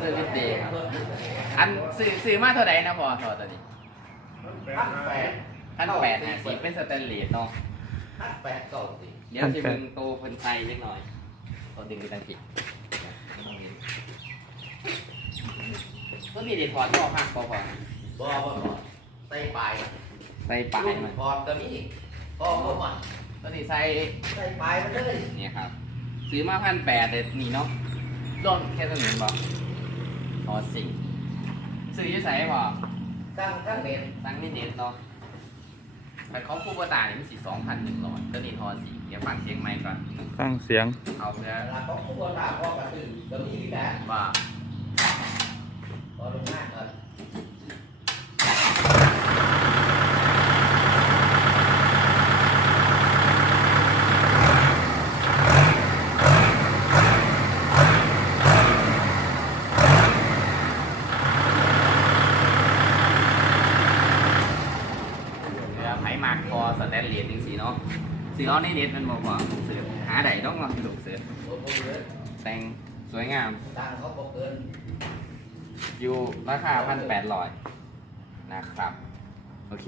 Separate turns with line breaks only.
เซอร์วิสเดย์ครับอันซื้อซื้อมาเท่าไหร่นะพอทอตัวนี้
พันแปด
พันแปดนะสีเป็นสแตนเลสเนาะ
พันแปดเก่าสิ
เดี๋ยวจะดึงโตเพิ่นไทยเล็กหน่อยเอาดึงไปทางผิดไม่ต้องเห็นตัวนี้เดี๋ยวถอดท่อพักพอพอ
บ่บ่บ่ใส่ปลาย
ใส่ปลายมัน
พอดตัวนี้ก็บ่มัน
ตัวนี้ใส่
ใส่ปลายมันเลย
เนี่ยครับซื้อมาพันแปดเด็ดนี่เนาะร่อนแค่ตัวนี้บ่ถ อดสิ่งซื้ออยี่ใส่บ่
ตั้งตั้งเน็ต
ตั้งไม่เน็ตเนาะแต่ของคูบตาเนี่ยมันสี่สองพันหนึ่งร้อยตัวนี้ถอดสีเดี๋ยวฟังเสียงไมค์ก่อน
สร้างเสียง
เอาเพื่อ
หลักของผู้บริหารพ่อกระตือตัวนี้แหละ
ว่า
พอลงหน้าก่อน
เรือ ไผ่มากคอสแตนเลสจริงสิเนาะซื้อเอาในเน็ตมันบอกว่าซื้อหาได้ต้องลองดูซื้อ
โอ้โหเลย
แต่งสวยงาม
ตั้งเขาบอกเกิน
อยู่ราคาพันแปดร้อยนะครับ โอเค